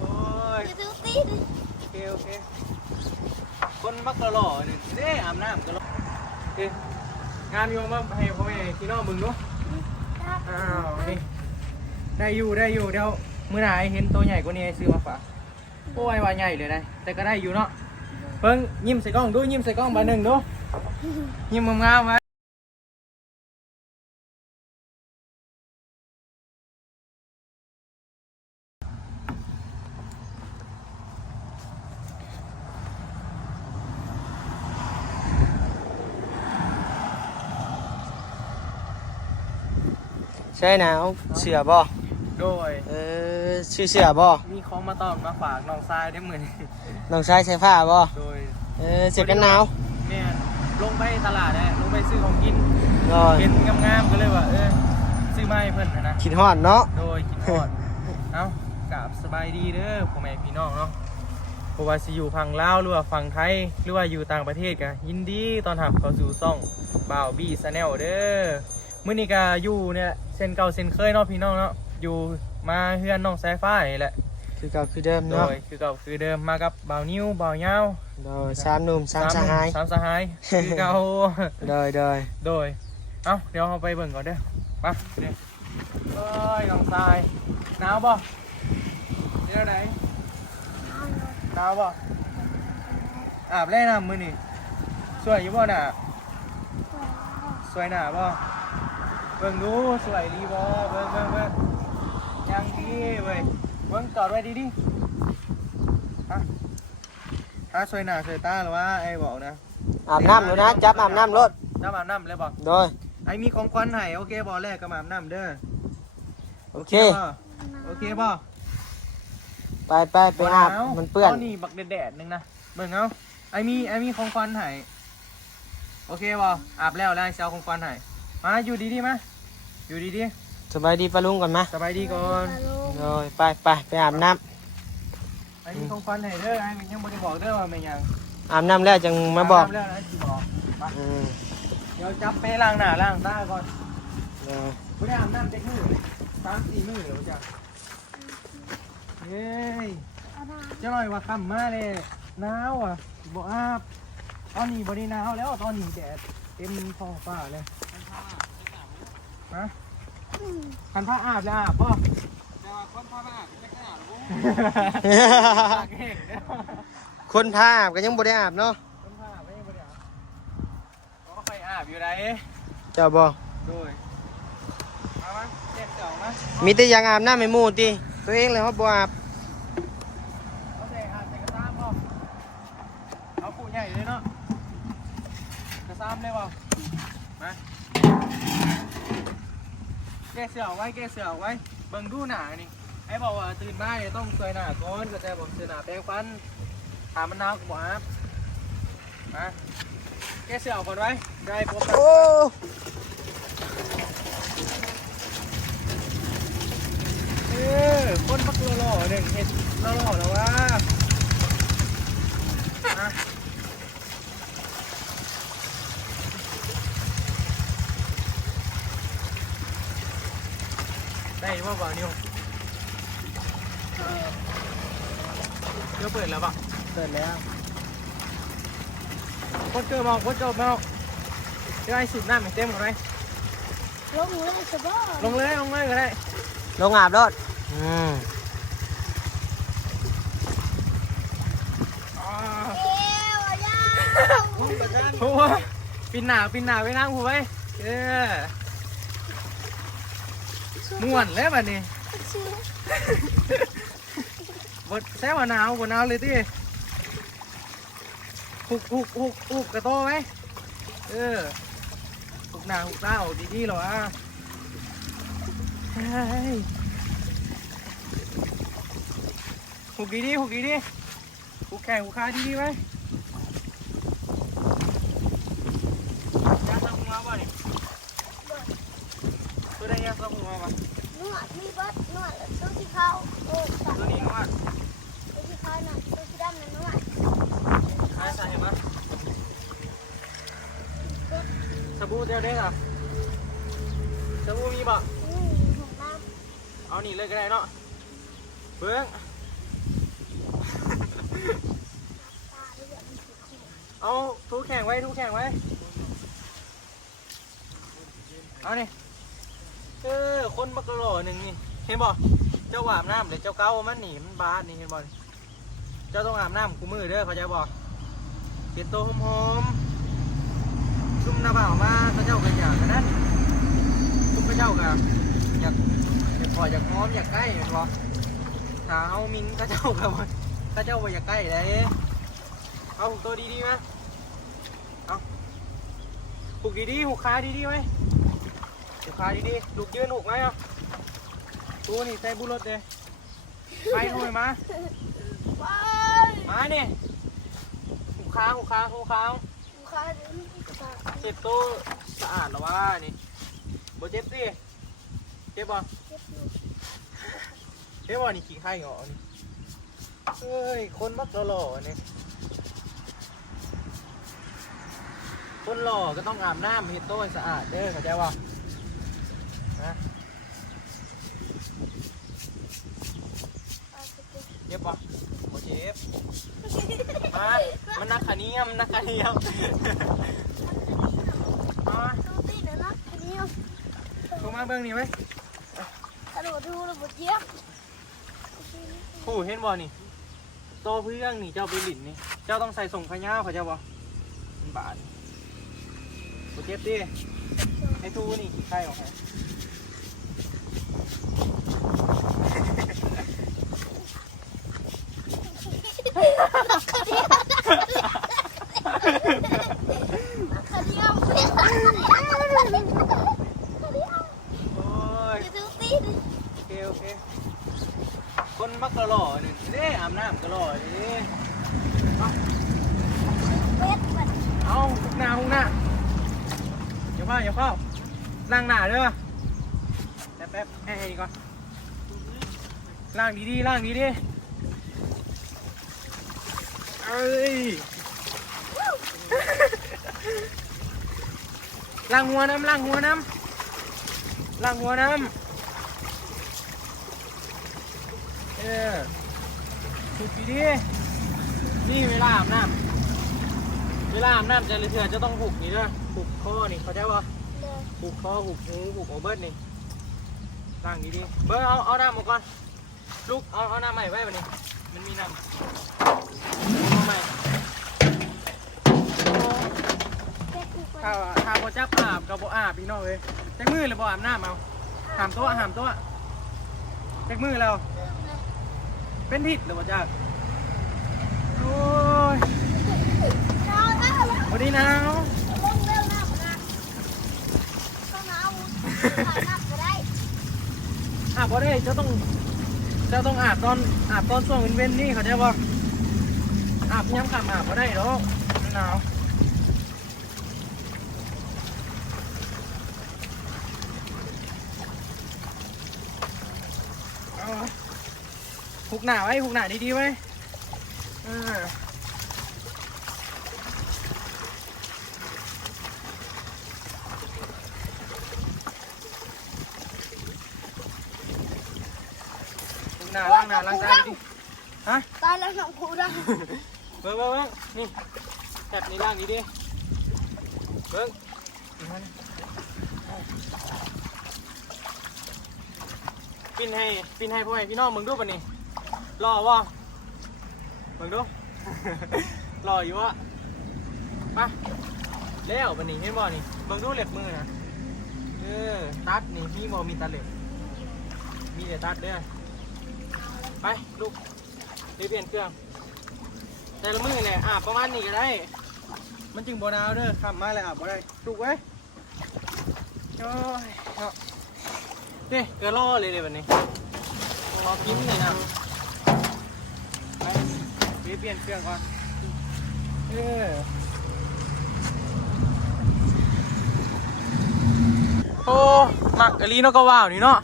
โอ้ยโอเคโอเคคนมักกะหล่อเนี่เด้อาบน้ำกะหล่อโอเคงานโยมมาให้พ่อแม่พี่น้องมึงดูอ้าวนี่ได้อยู่ได้อยู่เดี๋ยวมื้อหน้าไอ้เห็นตัวใหญ่กว่านี้ไอ้ซื้อมาฝากโอ้ยว่าใหญ่เลยได้แต่ก็ได้อยู่เนาะเพิ่งยิ้มใส่กล้องดูยิ้มใส่กล้องใบหนึ่งดู ยิ้มงามๆไว้ใช่หนาวเสือบ่โดย เออชื่อเสือบ่มีของมาตอนมาฝากน้องทรายได้เหมือนน้องชายใช้ผ้าบ่โดย เออเสือกันหนาวเนี่ย ลงไปตลาดเนี่ยลงไปซื้อของกินก็เห็นงามๆก็เลยว่าเออซื้อมาให้เพิ่นนะนะคิดฮอดเนาะโดยคิดทอดเอ้ากราบสบายดีเด้อพ่อแม่พี่น้องเนาะเพราะว่าสิอยู่ฝั่งลาวหรือว่าฝั่งไทยหรือว่าอยู่ต่างประเทศก็ยินดีตอนรับเข้าสู่ซ่องบ่าวบี้ชาแนลเด้อมื้อนี้ก็อยู่เนี่ยเส้นเก่าเส้นเคยเนาะพี่น้องเนาะอยู่มาเฮือนน้องสายฟ้านี่แหละ คือเก่าคือเดิมโดเนาะ ยคือเก่าคือเดิมมากับบ่าวนิ้วบ่าวเหย้าโดยสามหนุ่มสามสหาย สามสหายคือเก่า โดยโดยโดย เอ้า เดี๋ยวเราไปเบิ่งก่อนเด้อไปเด้อเอ้ยน้องทราย หนาวบ่เดี๋ยวไหนหนาวบ่อาบแล่น้ำมือนี่สวยอยู่บ่น่ะสวยหน่ะบ่เบิ่งดูสวยดีบ่เบิ่งเบิ่งเบิ่งยังดีเว้ยเบิ่งจอดไว้ดีดิฮะฮะสวยหน้าสวยตาหรือว่าไอ้บอกนะอาบน้ำแล้วนะจับอาบน้ำรถน้ำอาบน้ำเลยบอกโดยไอ้มีของขวัญให้โอเคบอแรกก็มาอาบน้ำเด้อโอเคบ่โอเคบ่ไปไปไปอาบมันเปื้อนานี่บักแดดๆหนึงนะเบิ่งเอาไอ้มีไอ้มีของขวัญให้โอเคบ่อาบแล้วแล้วไอ้สิเช้าของขวัญให้มาอยู่ดีๆมาอยู่ดี สบายดีปะลุงก่อนมาๆสบายดีก่อนโดยไปไปไปอาบน้ไอ้มีของขวัญให้เด้อไอ้มันยังบ่ได้บอกเด้อว่าเป็นหยังำอาบน้ำแล้วจึงมาบอกบแล้วนะสิบอกไปอืมเดี๋ยวจับไปล้างหน้าล้างตาก่อนโดยบ่ได้อาบน้ำเต็มมือเลยสามสี่มือแล้วจ้ะเฮ้ยเจ้าหน่อยว่าคำมาเลยหนาวอะบ่อาบตอนนี้บ่ได้หนาวแล้วตอนนี้แดดเต็มท้องฟ้าเลยฮะ คันผ้าอาบแล้วอาบป่ะแต่ว่าคนผ้าอาบไม่ขนาดหรอกเก่งเด้อคนพาอาบก็ยังบ่ได้อาบเนาะคนผ้าอาบไม่ยังบ่ได้อาบก็ค่อยอาบอยู่ไหนเจ้าบ่ด้วยมามาเจ็บเจ้ามามีแต่อยางอาบน้ำไม่หมู่ติตัวเองเลยเขาบ่อาบเอาแต่อาบแต่กระซ้ำป่ะเอาผู้ใหญ่เลยเนาะกระซ้ำเลยป่ะมา แกเสือเอาไว้แกเสือเอาไว้เบิ่งดูหนานี่ไอ้บอกว่าตื่นมาเนี่ยต้องสวยหนาก่อนก็แต่บอกเสือหนาแปรงฟันถามมันหนาวก็บอกครับมาแกเสือเอาก่อนไว้ได้ปุ๊บโอ้เออคนมักหล่อๆหนึ่งเห็ดหล่อๆแล้วว่ามา ได้ว่าบ่าวนิวเดี๋ยวเปิดแล้วป่ะเสร็จแล้วโคตรเกิร์บอกโคตรเกิร์บอกเดี๋ยวไอ้สุดหน้ามันเต็มกันไหมลงเลยสบายลงเลยลงเลยก็ได้ลงอาบรถอืมอ่าเอวยาหัวปินหนาปินหนาไว้นั่งหัวไว้เออ ม่วนแล้วบัดนี้บดแซ่บหนาวว่าหนาวเลยที่หุกหุกหุกหุกกระโตไหมเออหุกหนาหุกเต้าดีๆหรออะหุกดีๆหุกดีๆหุกแข่งหุกขาดีๆไว้ยาสระหัวป่ะนี่ ตัวได้ยาสระหัวป่ะนวดมีเบิดนวดแล้วตัวที่เขาโอ้ตัดตัวนี้นวดตัวที่เขาน่ะตัวที่ดำนั่นนวดหายใส่เห็นไหมเบิดบู่เจ้าได้ค่ะสบู่มีบ่อืมของน้เอานี่เลยก็ได้เนาะเบิ้งำตาด้วยมันสีขาวเอาทูแข่งไว้ทูแข่งไว้ เอานี่ เออ คนบักกะโหลหนึ่งนี่ เห็นบ่เจ้าอาบน้ำเดี๋ยวเจ้าเก้ามันหนีมันบาดนี่เห็นบ่เจ้าต้องอาบน้ำกูมือเด้อเข้าใจบ่เปลี่ยนตัวหอมๆซุ่มหน้าบ่าวมาพระเจ้าก็อยากกันนั่นซุ่มพระเจ้าก็อยากอยากกออยากหอมอยากใกล้เห็นบ่ถ้าเอามิงพระเจ้าก็บ่พระเจ้าบ่อยากใกล้เลยเอาตัวดีๆไหมเอาผูกดีๆผูกขาดีๆไหม ลูกค้าดีๆลูกยืนลูกไหมอะตัวนี่ใส่บุรุษเลยไปหน่อยมาไปมาเนี่ยหูค้างหูค้างหูค้างลูค้าเดินกระบะเสร็จตัวสะอาดแล้วว่านี่บเจ็บสิเจ็บบ่เจ็บบ่นี่ขี้ไข่เหรอนี่เฮ้ยคนมักหล่อๆนี่ยคนหล่อก็ต้องอาบน้ำเห็ดโต้ให้สะอาดเด้อเข้าใจบ่ะ ไปเจ็บ เจ็บบ่ บ่เจ็บมามันนักขันเนียมนักขันเนียมมาดูตีเดี๋ยวนะอันนี้ลงมาเบิ่งนี่ไหมกระโดดดูระบบเจี๊ยบผู้เห็นบ่นี่โตเพื่องนี่เจ้าไปหลินนี่เจ้าต้องใส่ส่งขย้าวเขาเจ้าบ่มันบาดบ่เจ็บดิให้ทูนี่ใช่ของใคร กระเดียว โอ้ย จะดูตีดิ โอเคโอเค คนมักกะหล่อนี่เด้อาบน้ำกะหล่อนี่ เวทมันเอาหุกหน้าหุกหน้าอย่าเข้าอย่าเข้าล้างหน้าเด้อแป๊บแป๊บให้ให้ดีก่อนล้างดีๆล้างดีๆเอ้ยล้างหัวน้ำล้างหัวน้ำล้างหัวน้ำเออ ถูกดีๆนี่เวลาอาบน้ำเวลาอาบน้ำจะเถื่อจะต้องผูกนี่ด้วยผูกคอนี่เขาใจป่ะเลยผูกคอผูกหูผูกหัวเบิดนี่ล้างดีๆเบิร์ดเอาเอาน้ำมาก่อนลูกเอาเอาน้ำใหม่ไว้บันนี้ มันมีน้ำเอาใหม่เจ็บอยู่ถ้าถ้าบ่จับอาบกับบ่อาบพี่น้องเอ้ยจักมือเลยบ่อาบน้ำเอาหามตัวหามตัวจักมือแล้ว เป็นผิดหรือว่าจ้าโอ้ยเอาแล้วแล้ววันนี้หนาวลงเร็วนะนะต้องหนาวถ่ายนับก็ได้อาบบ่ได้เจ้าต้องเจ้าต้องอาบตอนอาบตอนช่วงเว้นๆนี่เขาใจบ่อาบย้ำคำอาบบ่ได้หรอกมันหนาวเอา หุกหนาไว้หุกหนาดีๆไว้เออหุกหนาล้างหนาล้างตาดีๆฮะ ตายแล้วหนังผูดังเบิ้งเบิ้งเบิ้งนี่แคบนี่ล่างนี้ดิเบิ้งปินให้ปินให้พ่อให้พี่น้องมึงดูปะนี่ รอวะมึงดู รออยู่วะไปแล้วปะนี่เห็นบ่นี่เบิ่งดูเล็บมือนะเออตัดนี่มีบ่มีตัดเล็บมีแต่ตัดเด้อไปลูกเดี๋ยวเปลี่ยนเครื่อง แต่ละมือเนี่ยอาบประมาณนี้ก็ได้ มันจึงบ่หนาวเด้อขับมาเลยอาบบ่ได้ถูกไว้โอ้ยเนาะนี่เกลือล่อเลยเลยแบบนี้รอกินเลยนะไป ไปเปลี่ยนเครื่องก่อน เออ โอ้มักกะลีเนาะก็ว้าวนี่เนาะ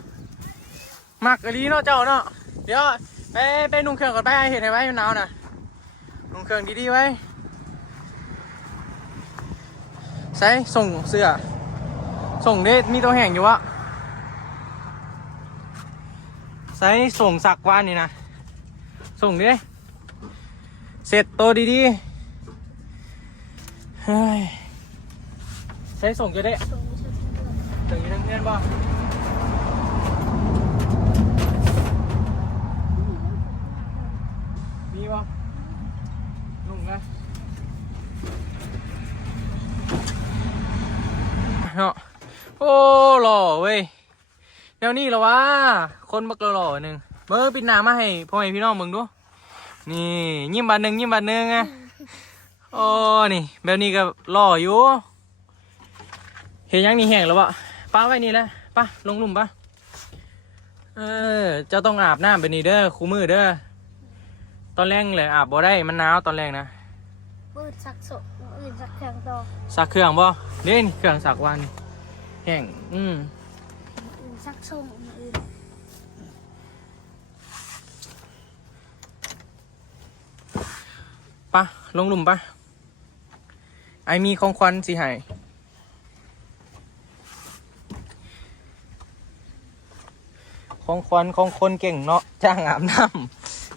มักกะลีเนาะเจ้าเนาะ เดี๋ยวไปไปนุ่งเครื่องก่อนไปเห็นไหมไว้หนาวน่ะลงเครื่องดีๆไว้ใส่ส่งเสื้อ ส่งได้มีตัวแห่งอยู่วะใส่ส่งสักวานนี่นะ ส่งดิ เสร็จตัวดีๆเฮ้ยใช้ส่งจะได้ส่งไปเชิญเพื่อนถึงอยู่ทั้งเพื่อนบ่มีบ่ลุงนะเนาะโอ้หล่อเว้ยแนวนี้เหรอวะคนบักหล่อหนึ่งเบอร์ปิดหน้ามาให้พ่อแม่พี่น้องมึงดู นี่ยิ้มบาทหนึ่งยิ้มบาทหนึ่งอะโอ้นี่แบบนี้ก็หล่ออยู่ เห็นยังนี่แห้งแล้ววะป้าไว้นี่แหละป้าลงหลุมป้าเออเจ้าต้องอาบน้ำไปนี่เด้อคูมือเด้อตอนแรกเลยอาบบ่ได้มันหนาวตอนแรกนะปืนสักศพอื่นสักเครื่องต่อสักเครื่องบ่เด่นเครื่องสักวันแห้งอืมอื่นสักส่งอื่น ป้า ลงหลุมป้าไอมีของควันสิให้ของควันของคนเก่งเนาะจ้างอาบน้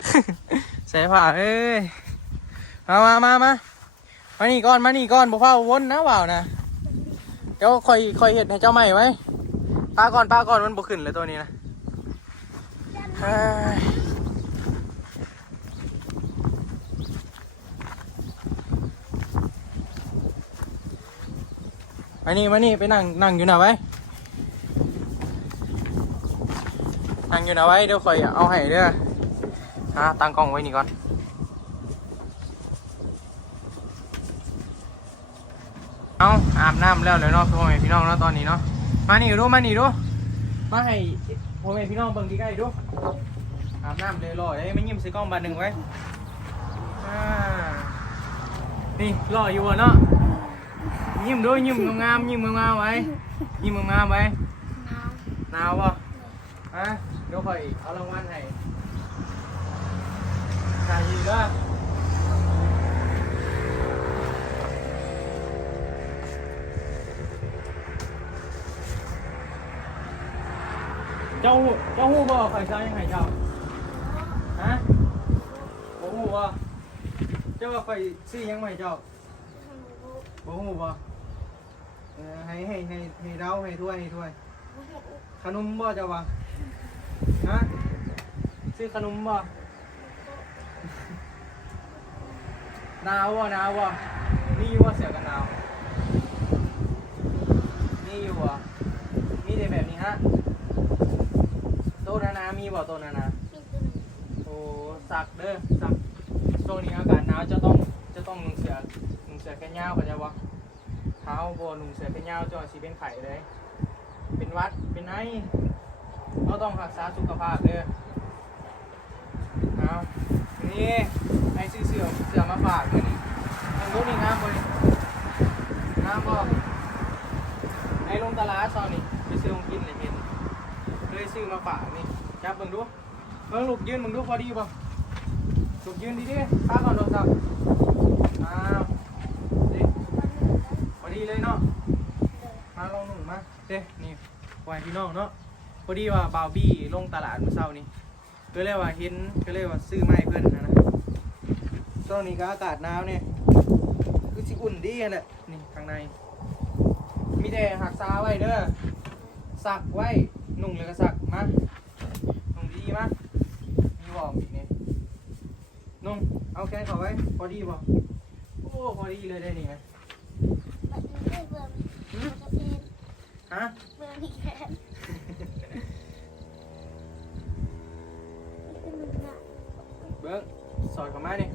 ำใส่ผ้าเอ้ยมามามามามานี่ก่อนมานี่ก่อนบ่พ่าวนนะว่าวนะเดี๋ยวคอยคอยเห็ดให้เจ้าใหม่ไว้ปลาก่อนปลาก่อนมันบ่ขึ้นเลยตัวนี้นะ เฮ้ยมานี่มานี่ไปนั่งนั่งอยู่หน่ะไว้ นั่งอยู่หน่ะไว้เดี๋ยวคอยเอาให้เด้อฮะตั้งกล้องไว้นี่ก่อนเอาอาบน้ำแล้วเลยเนาะพ่อแม่พี่น้องเนาะตอนนี้เนาะมานี่ดูมานี่ดูมาให้พ่อแม่พี่น้องเบิ่งใกล้ดูอาบน้ำเลยรอได้ไม่ยิ้มใส่กล้องบานหนึ่งไว้นี่รออยู่เนาะ ยิ้มดูยิ้มงามๆยิ้มงามๆไว้ยิ้มงามๆไว้น้ำหนาวป่ะฮะเดี๋ยวค่อยเอารางวัลให้ใส่ยีด้วยเจ้าหูเจ้าหูบ่ข่อยใช้ยังไงเจ้าฮะโอ้โหบ่เจ้าว่าข่อยซื้อยังไงเจ้าโอ้โหบ่เออ ให้ให้ให้ให้เดาให้ถ้วยให้ถ้วย ขนมบ่เจ้าวะฮะซื้อขนมบ่หนาวบ่หนาวบ่มีอยู่บ่เสือกันหนาวมีอยู่บ่มีแต่แบบนี้ฮะโตนานามีบ่โตนานามีตัวหนึ่งโอ้สักเด้อสักช่วงนี้อากาศหนาวจะต้องจะต้องนุ่งเสื้อนุ่งเสื้อแขนยาวเข้าใจบ่ เท้าบนุ่งเสื้อแขนยาวจอสิเป็นไข่เลย เป็นวัดเป็นไอเราต้องรักษาสุขภาพเด้อเอานี่ไอซื้อเสือเสือมาฝากเลยนี่ยังรู้นี่งามบ่นี่งามบ่ไอลงตลาดตอนนี้ไปซื้อของกินเลยเห็นเลยซื้อมาฝากนี่จับเบิ่งดูเบิ่งลูกยืนเบิ่งดูพอดีบ่ลูกยืนดีดิป้าก่อนโทรศัพท์อ้าวดิพอดีเลยเนาะ มาลองหนุ่มมาเด้นี่ ปล่อยพี่น้องเนาะพอดีว่าบาวบี้ลงตลาดเมื่อเช้านี้ก็เลยว่าเห็นก็เลยว่าซื้อไม้เพื่อนนะนะช่วงนี้ก็อากาศหนาวเนี่ยคือสิอุ่นดีอะแหละนี่ข้างใน มีแต่หักซาไว้เด้อสักไว้นุ่งเลยก็สักมานุ่งดีมามีบอกอีกนี่นุ่งเอาแค่เขาไว้ พอดีบ่โอ้พอดีเลยได้นี่ไงบัดนี้ได้เบื่อมันจะเป็น ฮะเบื่อมีแค่ขึ้นมาเบิ้งสอดเข้ามาดิ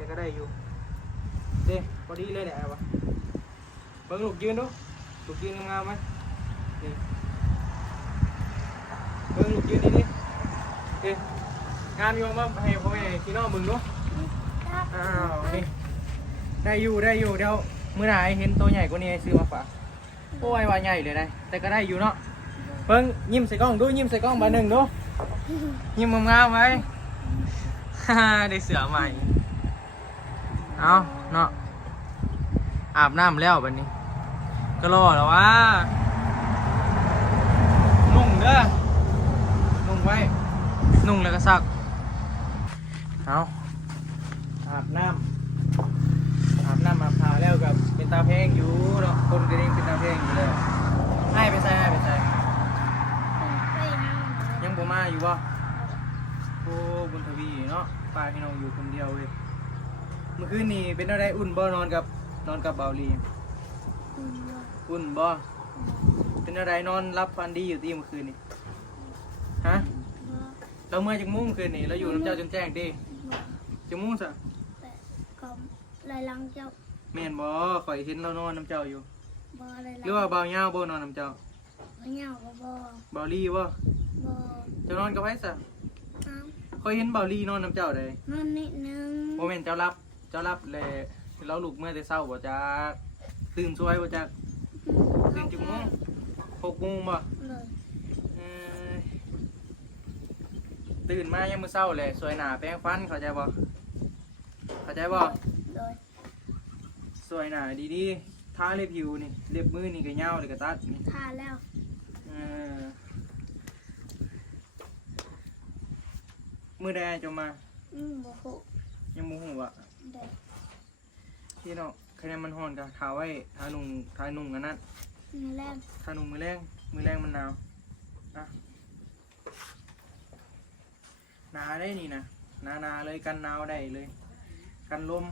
แต่ก็ได้อยู่เด้พอดีเลยแหละวะเบิ้งลูกยืนดูลูกยืนงามๆไหมนี่เบิ้งลูกยืนดิดิเอ๊ะงามอยู่มาให้พ่อแม่พี่น้องมึงดูครับอ้าวนี่ได้อยู่ได้อยู่เดี๋ยวมื้อหน้าให้เห็นตัวใหญ่กว่านี้ให้ซื้อมาฝากโอ้ยว่าใหญ่เลยได้แต่ก็ได้อยู่เนาะเพิ่งยิ้มใส่กล้องดูยิ้มใส่กล้องบาหนึ่งดูยิ้มงามๆไว้ฮ่าได้เสือใหม่ เอาเนาะอาบน้ำแล้วบัดนี้ ก็รอแล้วว่านุ่งเด้อนุ่งไว้ นุ่งแล้วก็ซัก เอาอาบน้ำอาบน้ำอาบทาแล้วกับเป็นตาเพลงอยู่เนาะคนก็ยังเป็นตาเพลงอยู่เลยให้ไปใส่ให้ไปใส่ไปนั่งยังบ่มาอยู่บ่โอ้บุญทวีเนาะป้าพี่น้องอยู่คนเดียวเว้ยเมื่อคืนนี้เป็นอะไรอุ่นบ่นอนกับนอนกับเบาลีอืมอุ่นบ่เป็นอะไรนอนรับฟันดีอยู่ที่เมื่อคืนนี้ฮะเราเมื่อจังมุ่งคืนนี้เราอยู่น้ำเจ้าจนแจ้งดิจังมุ่งซะก็ลายลังเจ้าแม่นบ่ข่อยเห็นเรานอนน้ำเจ้าอยู่บ่ลายหลัรือว่าเบาเงาบ่นอนน้ำเจ้าบ่เหงาบ่บ่เบาลีบ่บ่เจะนอนกับไผซะอ้าวข่อยเห็นเบาลีนอนน้ำเจ้าได้นั่นนิดนึงบ่แม่นเจ้ารับ เจ้ารับเลยเราลุกเมื่อแต่เช้าบ่จักตื่นสวยบ่จักตื่นจักโมงหกโมงบ่เลยเอ้ยตื่นมายังมื้อเช้าเลยสวยหน้าแปรงฟันเข้าใจบ่เข้าใจบ่เลยสวยหน้าดีๆทาเล็บผิวนี่เล็บมือนี่ก็ยาวเลยก็ตัดนี่ทาแล้วเออมือแดงจะมา อืมบ่ฮู้ยังมูหูอะได้ พี่น้องคะแนนมันห่อนกับทาไว้ทานุ่งทานุ่งกันนั้นนี่แหละทานุ่งมือแรงมือแรงมันหนาวอะหนาได้นี่นะหนาหนาๆเลยกันหนาวได้เลย กันลม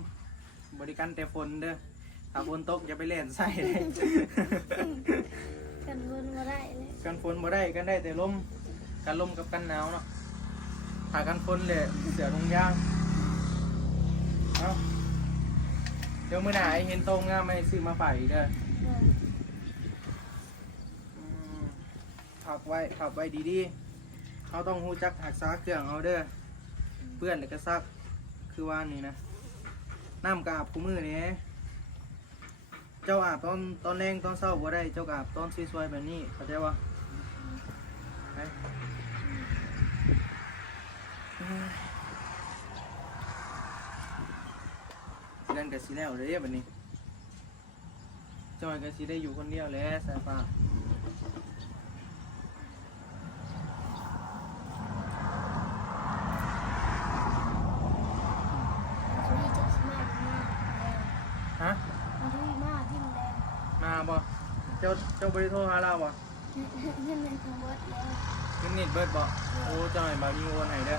บริกันแต่ฝนเด้อถ้าฝนตกอย่าไปเล่นใส่เลยกันวนบ่ได้เลยกันฝนบ่ได้กันได้แต่ลมกันลมกับกันหนาวเนาะถ้ากันฝนเลยเสือลงยาง เอาเดี๋ยวมื้อหน้าไอ้เห็นตรงงามไม่ซื้อมาฝากอีกเด้อเลยอืมขับไว้ขับไว้ดีๆ เขาต้องหู้จักหักษาเครื่องเอาเด้อเปื้อนแล้วก็ซักคือว่านี่นะน้ำกอาบคู่มือนี่เจ้าอาบตอนตอนแรงตอนเศร้าบ่ได้เจ้าก็อาบตอนสวยๆแบบนี้เข้าใจปะไป เดือนกับสีแล้วเลยแบบนี้ จอยกับสีได้อยู่คนเดียวแล้วสายฟ้าชีวิตจะสมัครมากฮะมันทุยมากที่มันแดงมาบ่เจ้าเจ้าบริโทรหาเราบ่เงินเป็นของเบิดแล้วเงิดเบิดบ่โอ้เจ้าหน่อยเบานิวโอนให้เด้อ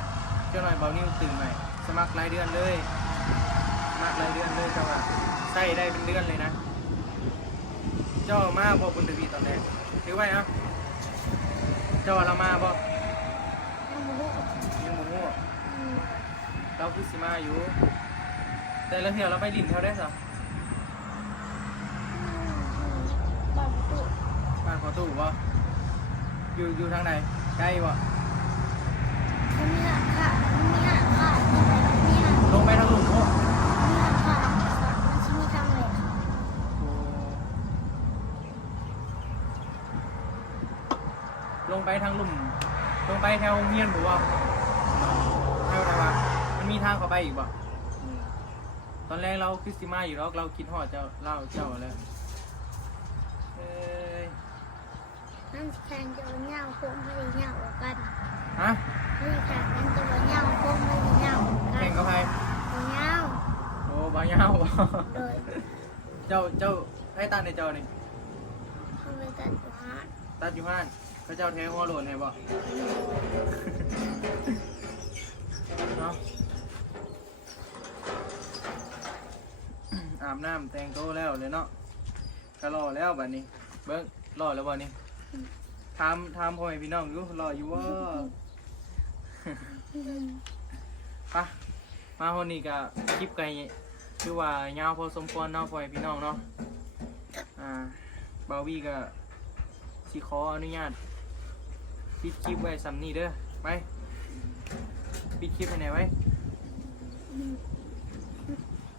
เจ้าหน่อยเบานิวตื่นใหม่สมัครรายเดือนเลย มัครรายเดือนเลยเจ้าว่าใส่ได้เป็นเดือนเลยนะ เจ้ามาบ่บุญทวีตอนแรกถือไว้อะเจ้าว่าเรามาบ่ยังบ่ฮู้ยังบ่ฮู้อืมเราคือสิมาอยู่ แต่ละเที่ยวเราไปลินเขาได้สะบ้านประตูบ้านขอตู้บ่อยู่อยู่ทางไหนใกล้บ่มันมีหลักค่ะมันมีหลักค่ะมันมีหลัก ลงไปทางหลุมโอ้ มีหลักค่ะมันชิมีทางเลยค่ะ ลงไปทางหลุมลงไปแถวโรงเฮียนหรือว่าแถวไหนวะมันมีทางเข้าไปอีกบ่อืมตอนแรกเราคริสติมาอยู่แล้วเราคิดฮอดเจ้าเล่าเจ้าแล้วเอ้ยนั่นสิแข่งจะเอาเหงาคงไม่ได้เหงากันฮะนี่แข่งกันจะเอาเหงาคงไม่ได้เหงากัแข่งนกับใครเอาเหงาโอ้บางยาวบ่เลยเจ้าเจ้าให้ตังในเจ้านี่เขาไปตัดหัวตัดอยู่ห้าน พระเจ้าแท้หัวโหลนให้บ่เนาะอาบน้ำแต่งโตวแล้วเลยเนาะก็รอแล้วบัดนี้ เบิ้งรอแล้วบ่นี่ถามถามพ่อแม่พี่น้องอยู่รออยู่ว่าอืมปะมาคนนี้ก็คลิปไก่คือว่ายาวพอสมควรเนาะพ่อแม่พี่น้องเนาะอ่าบาวี่ก็สิขออนุญาต ปิดคลิปไว้สำนี้เด้อไปปิดคลิปให้ไหนไว้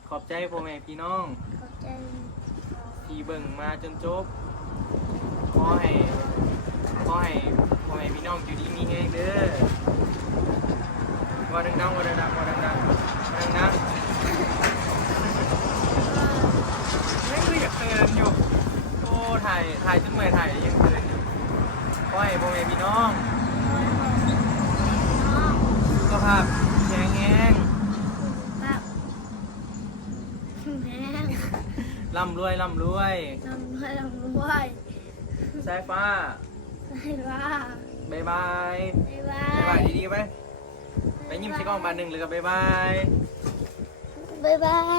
ขอบใจพ่อแม่พี่น้อง ขอบใจที่เบิ่งมาจนจบ ขอให้ ขอให้พ่อแม่พี่น้องอยู่ดีมีแห้งเด้อว่าดังๆว่าดังๆว่าดังๆว่าดังๆไม่คืออยากเตือนอยู่ โอ้ถ่าย ถ่ายจนเมื่อยถ่ายยัง เตือนอยู่ขอให้พ่อแม่พี่น้องน้องสุขภาพแข็งแรงแบบแม่ร่ำรวยร่ำรวยลำด้วยลำด้วยสายฟ้าให้ว่าบ๊ายบายบ๊ายบาบ๊ายบายยดีๆไปไปยิ้มใส่กล้องบานหนึ่งเลยกับบ๊ายบาย บ๊ายบาย